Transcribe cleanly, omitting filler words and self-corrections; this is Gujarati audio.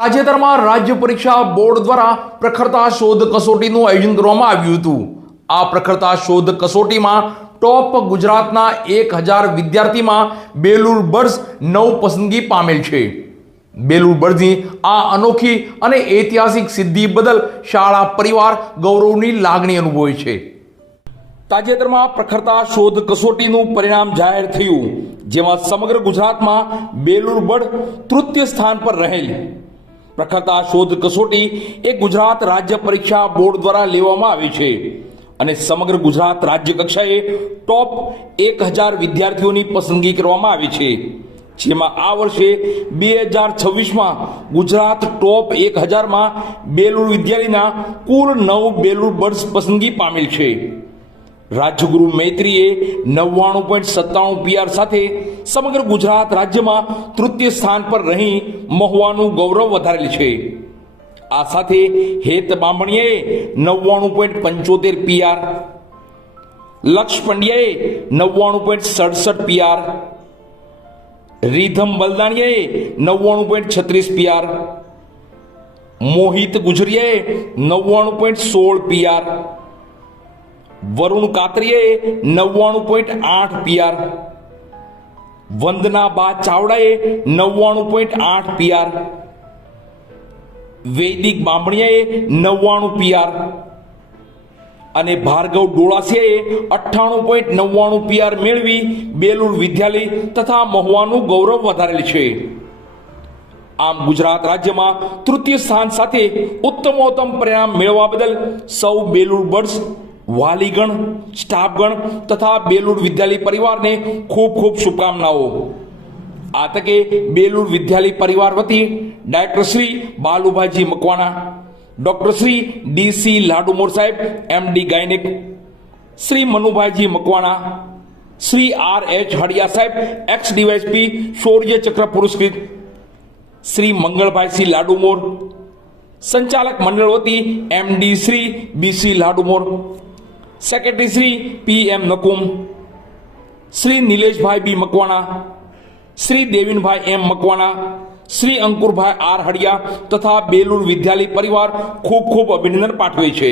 તાજેતરમાં રાજ્ય પરીક્ષા બોર્ડ દ્વારા પ્રખરતા શોધ કસોટીનું આયોજન કરવામાં આવ્યું હતું। આ પ્રખરતા શોધ કસોટીમાં ટોપ ગુજરાતના 1000 વિદ્યાર્થીમાં બેલુર બર્ડ્સ 9 પસંદગી પામેલ છે। બેલુર બર્ડ્સની આ અનોખી અને ઐતિહાસિક સિદ્ધિ બદલ શાળા પરિવાર ગૌરવની લાગણી અનુભવે છે। તાજેતરમાં પ્રખરતા શોધ કસોટીનું પરિણામ જાહેર થયું, જેમાં સમગ્ર ગુજરાતમાં બેલુર બર્ડ તૃતીય સ્થાન પર રહેલ। પ્રખરતા શોધ કસોટી એ ગુજરાત રાજ્ય પરીક્ષા બોર્ડ દ્વારા લેવામાં આવી છે અને સમગ્ર ગુજરાત રાજ્ય કક્ષાએ ટોપ 1000 વિદ્યાર્થીઓની પસંદગી કરવામાં આવી છે, જેમાં આ વર્ષે 2026માં ગુજરાત ટોપ 1000માં બેલુર વિદ્યાલયના કુલ 9 બેલુર બર્ડ્સ પસંદગી પામેલ છે। રાજ્યગુરુ મૈત્રીએ 99.97 PR સાથે સમગ્ર ગુજરાત રાજ્યમાં તૃતીય સ્થાન પર રહી મહુવાનું ગૌરવ વધારેલ છે। આ સાથે હેત બામણીએ 99.75 PR, લક્ષ પંડ્યાએ 99.67 PR, રીધમ બલદાણીએ 99.36 PR, મોહિત ગુજરીએ 99.16 PR, વરુણ કાતરીએ 99.8 PR, વંદના બા ચાવડાએ 99.8 PR, વૈદિક બામણીયાએ 99 PR અને ભાર્ગવ ડોળાસિયાએ 98.99 PR મેળવી બેલુર વિદ્યાલય તથા મહુવાનું ગૌરવ વધારેલ છે। આમ ગુજરાત રાજ્યમાં તૃતીય સ્થાન સાથે ઉત્તમોત્તમ પરિણામ મેળવવા બદલ સૌ બેલુર બર્ડ્સ વાલીગણ, સ્ટાફગણ તથા બેલુર વિદ્યાલય પરિવારને ખૂબ ખૂબ શુભકામનાઓ। આ તકે બેલુર વિદ્યાલય પરિવાર વતી director Shri Balubhaiji Makwana, doctor Shri DC Ladumor સાહેબ MD gynaec, Shri Manubhaiji Makwana, Shri RH Hadiya સાહેબ ex DYSP શૌર્ય ચક્ર પુરસ્કૃત, શ્રી મંગળભાઈસિંહ લાડુમોર, સંચાલક મંડળ વતી MD Shri BC Ladumor, secretary Shri PM Nakum, Shri Nileshbhai B Makwana, Shri Devinbhai M Makwana, Shri Ankurbhai R Hadiya તથા બેલુર વિદ્યાલય પરિવાર ખૂબ ખૂબ અભિનંદન પાઠવે છે।